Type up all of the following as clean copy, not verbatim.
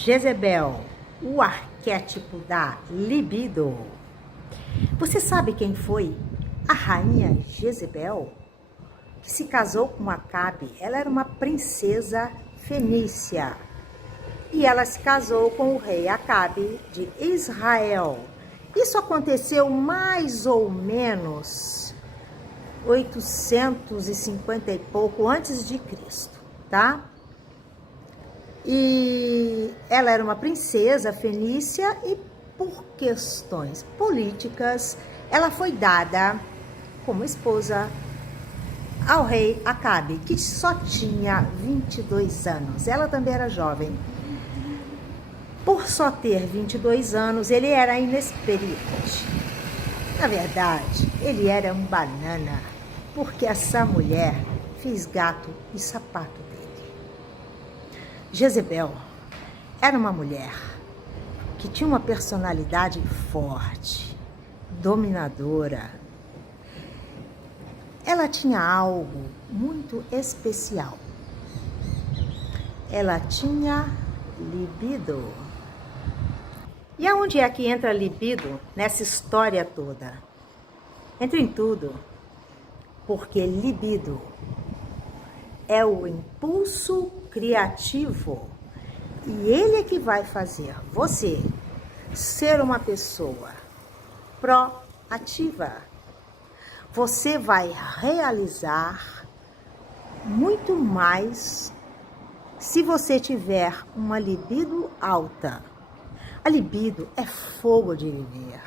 Jezebel, o arquétipo da libido. Você sabe quem foi a rainha Jezebel, que se casou com Acabe? Ela era uma princesa fenícia e ela se casou com o rei Acabe de Israel. Isso aconteceu mais ou menos 850 e pouco antes de Cristo, tá? E ela era uma princesa fenícia e por questões políticas ela foi dada como esposa ao rei Acabe, que só tinha 22 anos. Ela também era jovem. Por só ter 22 anos, ele era inexperiente. Na verdade, ele era um banana, porque essa mulher fez gato e sapato dele. Jezebel era uma mulher que tinha uma personalidade forte, dominadora. Ela tinha algo muito especial. Ela tinha libido. E aonde é que entra a libido nessa história toda? Entra em tudo, porque libido é o impulso criativo e ele é que vai fazer você ser uma pessoa proativa. Você vai realizar muito mais se você tiver uma libido alta. A libido é fogo de viver.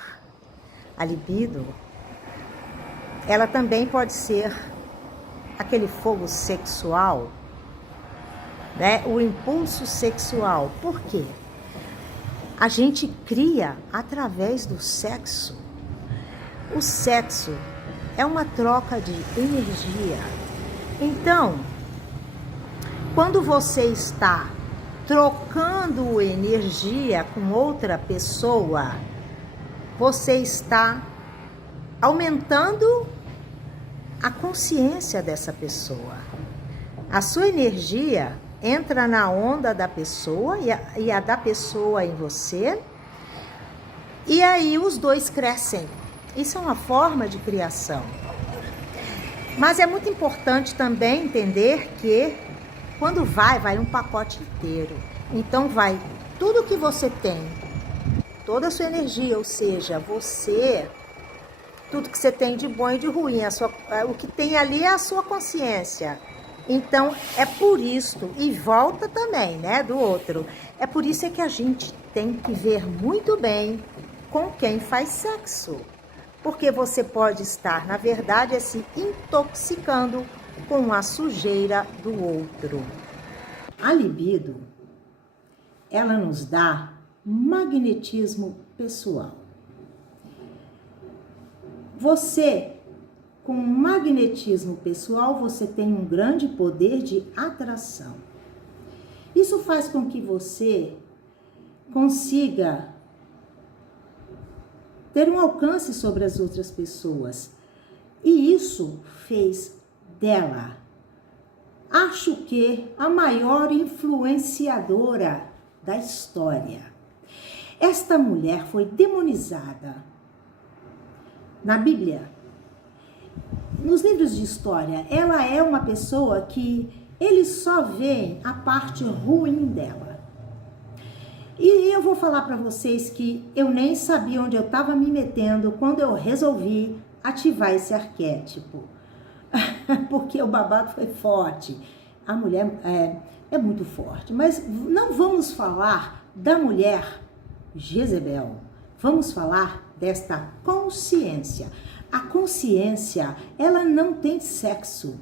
A libido, ela também pode ser aquele fogo sexual, né? O impulso sexual. Por quê? A gente cria através do sexo. O sexo é uma troca de energia. Então, quando você está trocando energia com outra pessoa, você está aumentando a consciência dessa pessoa. A sua energia entra na onda da pessoa e a da pessoa em você, e aí os dois crescem. Isso é uma forma de criação. Mas é muito importante também entender que quando vai um pacote inteiro. Então vai tudo que você tem, toda a sua energia, ou seja, você, tudo que você tem de bom e de ruim, o que tem ali é a sua consciência. Então é por isso, e volta também, né, do outro. É por isso que a gente tem que ver muito bem com quem faz sexo. Porque você pode estar, na verdade, se intoxicando com a sujeira do outro. A libido, ela nos dá magnetismo pessoal. Você, com magnetismo pessoal, você tem um grande poder de atração. Isso faz com que você consiga ter um alcance sobre as outras pessoas. E isso fez dela, acho que, a maior influenciadora da história. Esta mulher foi demonizada na Bíblia. Nos livros de história, ela é uma pessoa que eles só veem a parte ruim dela. E eu vou falar para vocês que eu nem sabia onde eu estava me metendo quando eu resolvi ativar esse arquétipo. Porque o babado foi forte. A mulher é muito forte. Mas não vamos falar da mulher Jezebel. Vamos falar desta consciência. A consciência, ela não tem sexo.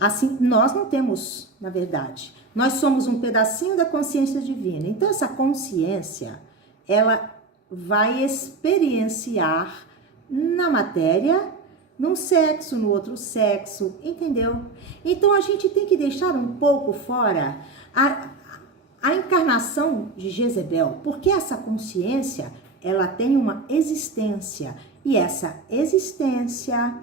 Assim, nós não temos, na verdade. Nós somos um pedacinho da consciência divina. Então, essa consciência, ela vai experienciar na matéria, num sexo, no outro sexo, entendeu? Então, a gente tem que deixar um pouco fora a encarnação de Jezebel, porque essa consciência, ela tem uma existência. E essa existência,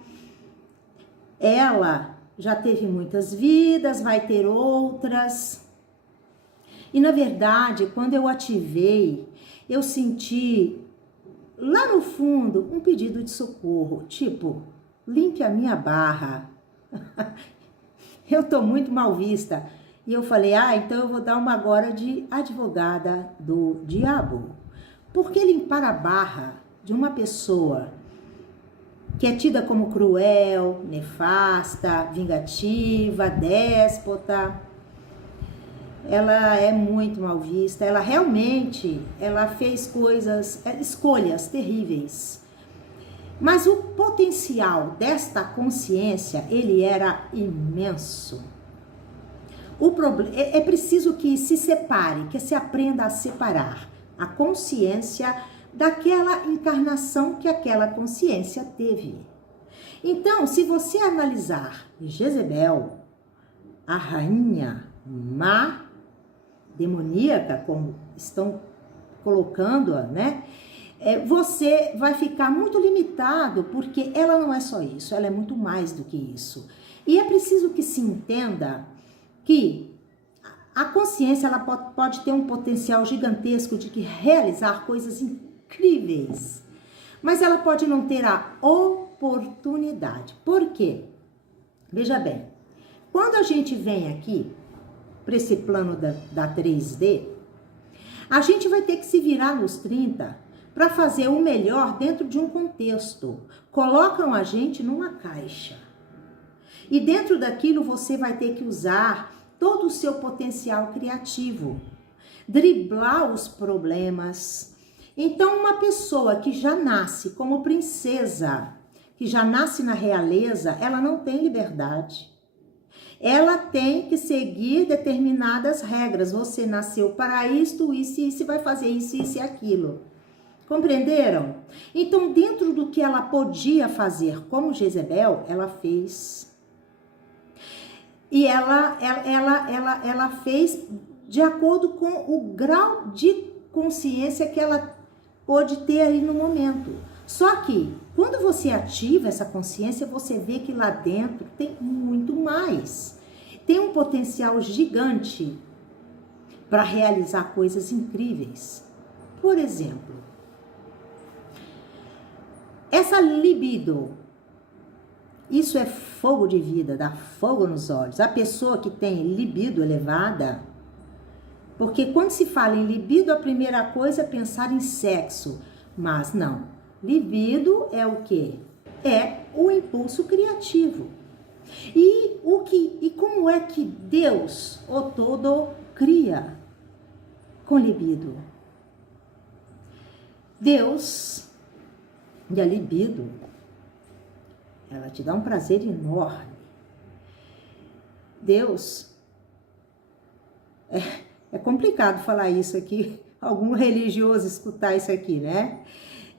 ela já teve muitas vidas, vai ter outras. E na verdade, quando eu ativei, eu senti lá no fundo um pedido de socorro, tipo, limpe a minha barra. Eu tô muito mal vista. E eu falei, então eu vou dar uma agora de advogada do diabo. Por que limpar a barra de uma pessoa que é tida como cruel, nefasta, vingativa, déspota? Ela é muito mal vista, ela realmente, ela fez escolhas terríveis. Mas o potencial desta consciência, ele era imenso. É preciso que se separe, que se aprenda a separar a consciência daquela encarnação que aquela consciência teve. Então, se você analisar Jezebel, a rainha má, demoníaca, como estão colocando-a, né? Você vai ficar muito limitado, porque ela não é só isso, ela é muito mais do que isso. E é preciso que se entenda que a consciência ela pode ter um potencial gigantesco de realizar coisas incríveis, mas ela pode não ter a oportunidade. Por quê? Veja bem, quando a gente vem aqui para esse plano da 3D, a gente vai ter que se virar nos 30 para fazer o melhor dentro de um contexto. Colocam a gente numa caixa. E dentro daquilo você vai ter que usar todo o seu potencial criativo, driblar os problemas. Então, uma pessoa que já nasce como princesa, que já nasce na realeza, ela não tem liberdade. Ela tem que seguir determinadas regras. Você nasceu para isto, isso e vai fazer isso e aquilo. Compreenderam? Então, dentro do que ela podia fazer como Jezebel, ela fez. E ela fez de acordo com o grau de consciência que ela pôde ter aí no momento. Só que, quando você ativa essa consciência, você vê que lá dentro tem muito mais. Tem um potencial gigante para realizar coisas incríveis. Por exemplo, essa libido, isso é fogo de vida, dá fogo nos olhos. A pessoa que tem libido elevada, porque quando se fala em libido, a primeira coisa é pensar em sexo, mas não. Libido é o quê? É o impulso criativo. E como é que Deus, o todo, cria com libido? Deus, e a libido, ela te dá um prazer enorme. Deus, é complicado falar isso aqui, algum religioso escutar isso aqui, né?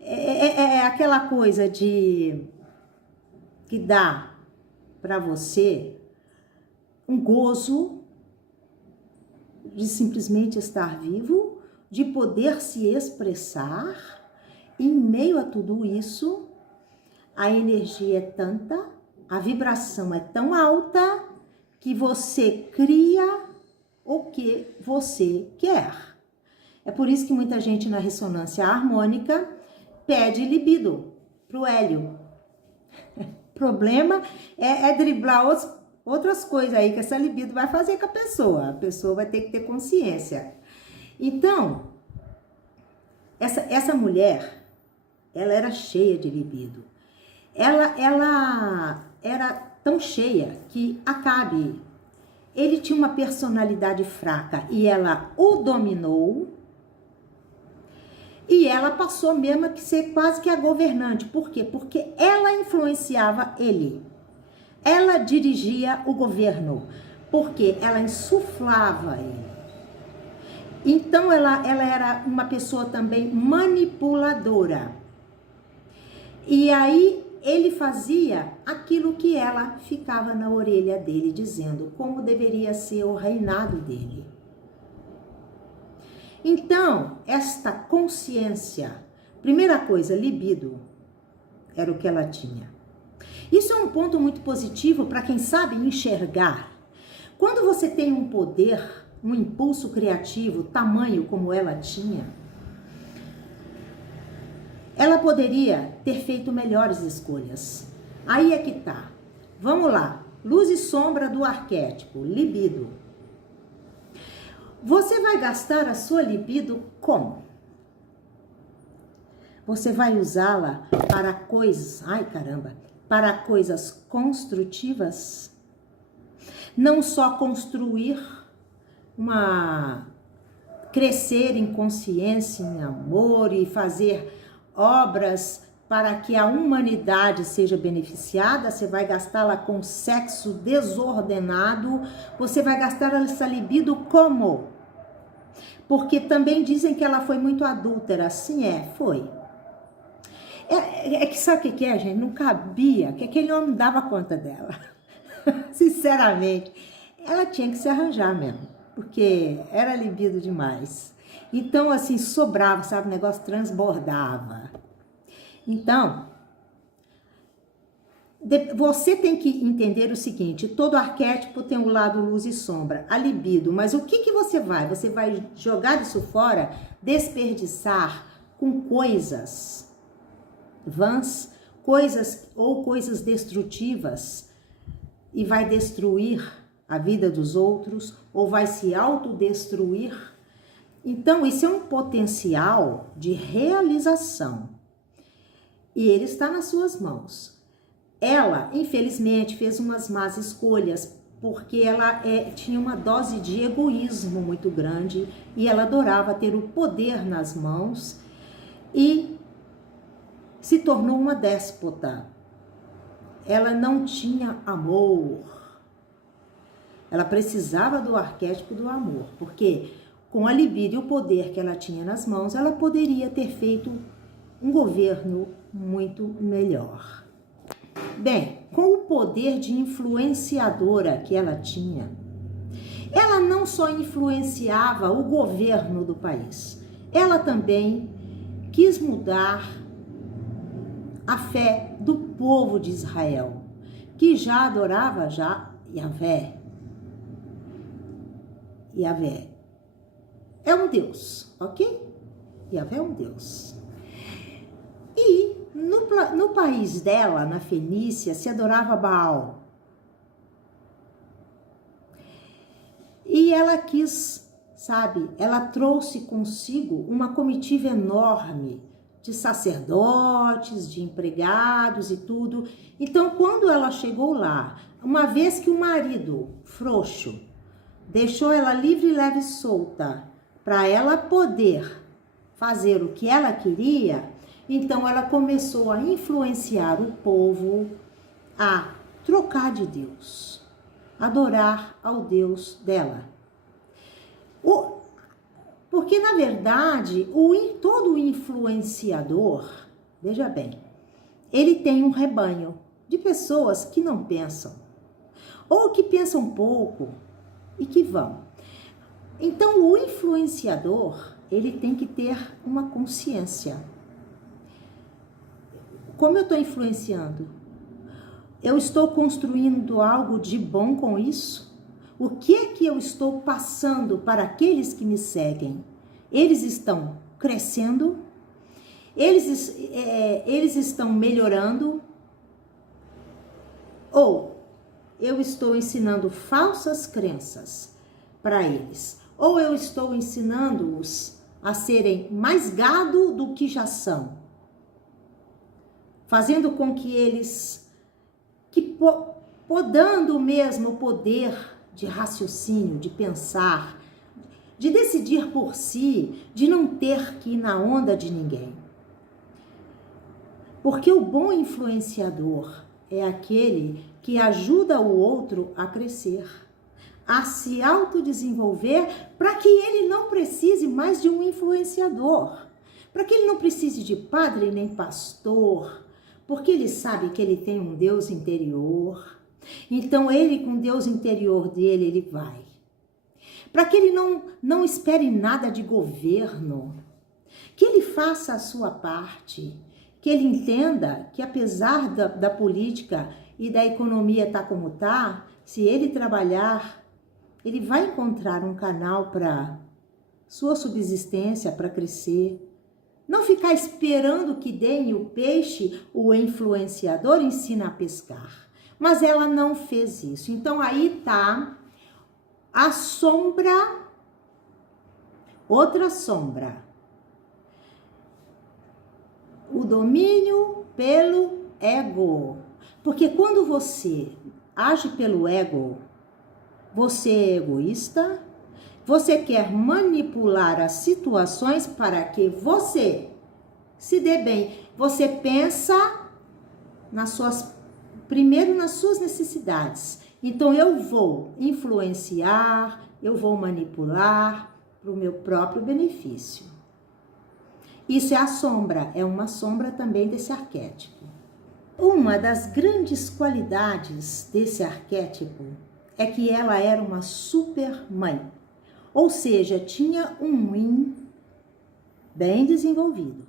É aquela coisa que dá para você um gozo de simplesmente estar vivo, de poder se expressar, e em meio a tudo isso, a energia é tanta, a vibração é tão alta, que você cria o que você quer. É por isso que muita gente na ressonância harmônica pede libido pro hélio. O problema é driblar outras coisas aí que essa libido vai fazer com a pessoa vai ter que ter consciência. Então, essa mulher, ela era cheia de libido. Ela era tão cheia que Acabe, ele tinha uma personalidade fraca e ela o dominou. E ela passou mesmo a ser quase que a governante. Por quê? Porque ela influenciava ele. Ela dirigia o governo. Porque ela insuflava ele. Então, ela era uma pessoa também manipuladora. E aí, ele fazia aquilo que ela ficava na orelha dele, dizendo como deveria ser o reinado dele. Então, esta consciência, primeira coisa, libido, era o que ela tinha. Isso é um ponto muito positivo para quem sabe enxergar. Quando você tem um poder um impulso criativo, tamanho como ela tinha, ela poderia ter feito melhores escolhas. Aí é que tá. Vamos lá. Luz e sombra do arquétipo, libido. Você vai gastar a sua libido como? Você vai usá-la para coisas, para coisas construtivas? Não só construir crescer em consciência, em amor e fazer obras para que a humanidade seja beneficiada. Você vai gastá-la com sexo desordenado, você vai gastar essa libido como? Porque também dizem que ela foi muito adúltera. Sim, foi. É que sabe o que é, gente? Não cabia, que aquele homem não dava conta dela. Sinceramente, ela tinha que se arranjar mesmo, porque era libido demais. Então, assim, sobrava, sabe? O negócio transbordava. Então, você tem que entender o seguinte: todo arquétipo tem um lado luz e sombra, a libido. Mas o que você vai? Você vai jogar isso fora, desperdiçar com coisas vãs, coisas destrutivas, e vai destruir a vida dos outros, ou vai se autodestruir. Então, isso é um potencial de realização, e ele está nas suas mãos. Ela, infelizmente, fez umas más escolhas, porque ela tinha uma dose de egoísmo muito grande, e ela adorava ter o poder nas mãos, e se tornou uma déspota. Ela não tinha amor. Ela precisava do arquétipo do amor, porque com a libido e o poder que ela tinha nas mãos, ela poderia ter feito um governo muito melhor. Bem, com o poder de influenciadora que ela tinha, ela não só influenciava o governo do país, ela também quis mudar a fé do povo de Israel, que já adorava Yahvé. Yahvé é um Deus, ok? Yahvé é um Deus. E no país dela, na Fenícia, se adorava Baal. E ela quis, sabe, ela trouxe consigo uma comitiva enorme de sacerdotes, de empregados e tudo. Então, quando ela chegou lá, uma vez que o marido, frouxo, deixou ela livre, leve e solta, para ela poder fazer o que ela queria, então ela começou a influenciar o povo a trocar de Deus, adorar ao Deus dela. Porque, na verdade, todo influenciador, veja bem, ele tem um rebanho de pessoas que não pensam, ou que pensam pouco e que vão. Então, o influenciador, ele tem que ter uma consciência. Como eu estou influenciando? Eu estou construindo algo de bom com isso? O que é que eu estou passando para aqueles que me seguem? Eles estão crescendo? Eles estão melhorando? Ou eu estou ensinando falsas crenças para eles? Ou eu estou ensinando-os a serem mais gado do que já são? Fazendo com que eles, podando mesmo o poder de raciocínio, de pensar, de decidir por si, de não ter que ir na onda de ninguém. Porque o bom influenciador é aquele que ajuda o outro a crescer, a se autodesenvolver, para que ele não precise mais de um influenciador, para que ele não precise de padre nem pastor, porque ele sabe que ele tem um Deus interior. Então, ele, com Deus interior dele, ele vai. Para que ele não espere nada de governo, que ele faça a sua parte, que ele entenda que, apesar da política e da economia estar como está, se ele trabalhar, ele vai encontrar um canal para sua subsistência, para crescer. Não ficar esperando que deem o peixe, o influenciador ensina a pescar. Mas ela não fez isso. Então aí tá a sombra, outra sombra. O domínio pelo ego. Porque quando você age pelo ego, você é egoísta, você quer manipular as situações para que você se dê bem. Você pensa primeiro nas suas necessidades. Então eu vou influenciar, eu vou manipular para o meu próprio benefício. Isso é a sombra, é uma sombra também desse arquétipo. Uma das grandes qualidades desse arquétipo é que ela era uma super mãe. Ou seja, tinha um yin bem desenvolvido.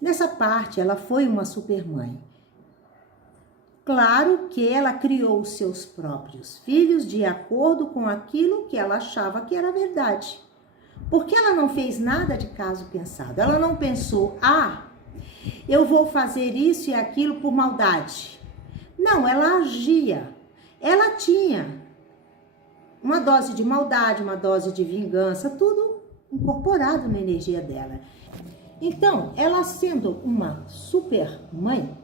Nessa parte, ela foi uma supermãe. Claro que ela criou os seus próprios filhos de acordo com aquilo que ela achava que era verdade. Porque ela não fez nada de caso pensado. Ela não pensou, eu vou fazer isso e aquilo por maldade. Não, ela agia. Ela tinha uma dose de maldade, uma dose de vingança, tudo incorporado na energia dela. Então, ela sendo uma super mãe,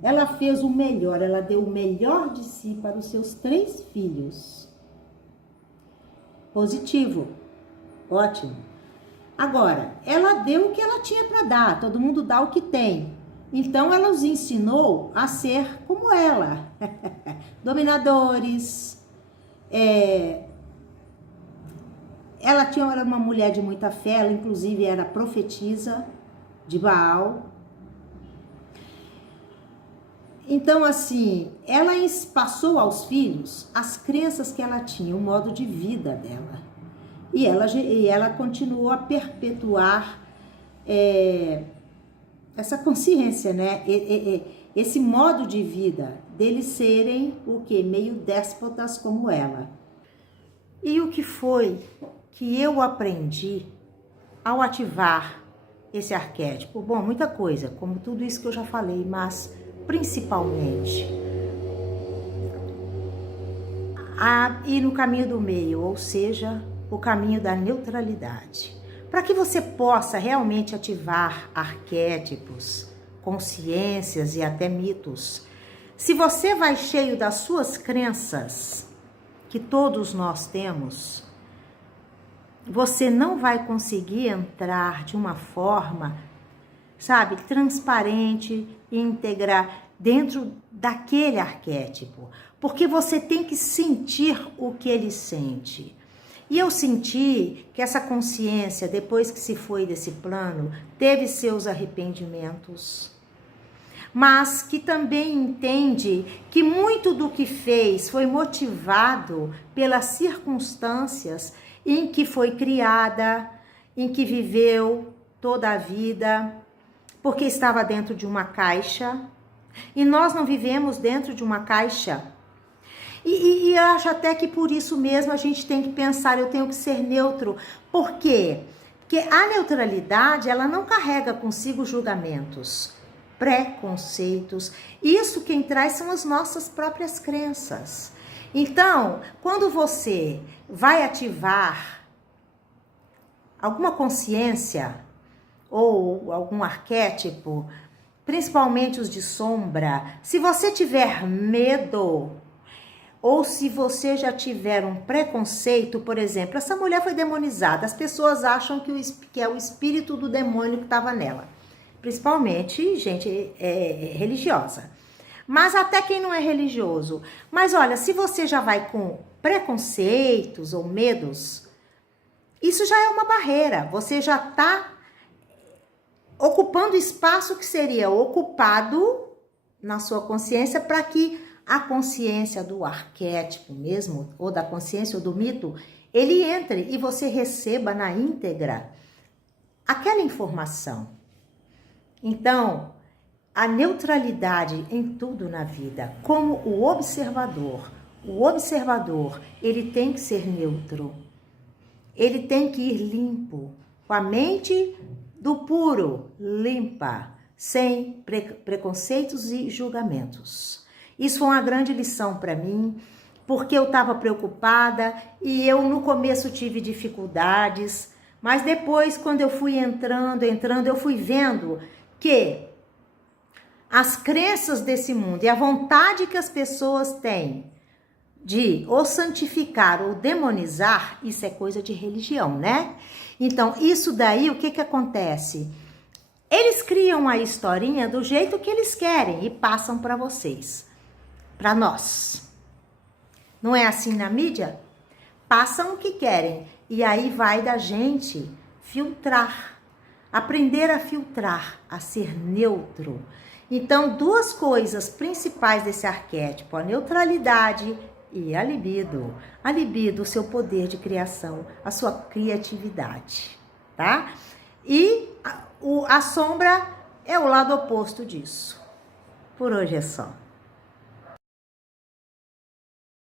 ela fez o melhor, ela deu o melhor de si para os seus 3 filhos. Positivo, ótimo. Agora, ela deu o que ela tinha para dar, todo mundo dá o que tem. Então, ela os ensinou a ser como ela, dominadores. Ela era uma mulher de muita fé, ela inclusive era profetisa de Baal. Então, assim, ela passou aos filhos as crenças que ela tinha, o modo de vida dela. E ela continuou a perpetuar essa consciência, né? Esse modo de vida deles serem o quê? Meio déspotas como ela. E o que foi que eu aprendi ao ativar esse arquétipo? Bom, muita coisa, como tudo isso que eu já falei, mas principalmente ir no caminho do meio, ou seja, o caminho da neutralidade. Para que você possa realmente ativar arquétipos, consciências e até mitos, se você vai cheio das suas crenças, que todos nós temos, você não vai conseguir entrar de uma forma, sabe, transparente, íntegra, dentro daquele arquétipo. Porque você tem que sentir o que ele sente. E eu senti que essa consciência, depois que se foi desse plano, teve seus arrependimentos, mas que também entende que muito do que fez foi motivado pelas circunstâncias em que foi criada, em que viveu toda a vida, porque estava dentro de uma caixa, e nós não vivemos dentro de uma caixa. E eu acho até que por isso mesmo a gente tem que pensar, eu tenho que ser neutro. Por quê? Porque a neutralidade, ela não carrega consigo julgamentos, preconceitos. Isso quem traz são as nossas próprias crenças. Então, quando você vai ativar alguma consciência ou algum arquétipo, principalmente os de sombra, se você tiver medo ou se você já tiver um preconceito, por exemplo, essa mulher foi demonizada, as pessoas acham que é o espírito do demônio que estava nela, principalmente gente religiosa, mas até quem não é religioso. Mas olha, se você já vai com preconceitos ou medos, isso já é uma barreira, você já está ocupando espaço que seria ocupado na sua consciência para que a consciência do arquétipo mesmo, ou da consciência ou do mito, ele entre e você receba na íntegra aquela informação. Então, a neutralidade em tudo na vida, como o observador, o observador, ele tem que ser neutro. Ele tem que ir limpo, com a mente do puro, limpa, sem preconceitos e julgamentos. Isso foi uma grande lição para mim, porque eu estava preocupada e eu no começo tive dificuldades, mas depois, quando eu fui entrando, eu fui vendo que as crenças desse mundo e a vontade que as pessoas têm de ou santificar ou demonizar, isso é coisa de religião, né? Então, isso daí, o que que acontece? Eles criam a historinha do jeito que eles querem e passam para vocês, para nós. Não é assim na mídia? Passam o que querem e aí vai da gente filtrar, aprender a filtrar, a ser neutro. Então, duas coisas principais desse arquétipo, a neutralidade e a libido. A libido, o seu poder de criação, a sua criatividade, tá? E a sombra é o lado oposto disso. Por hoje é só.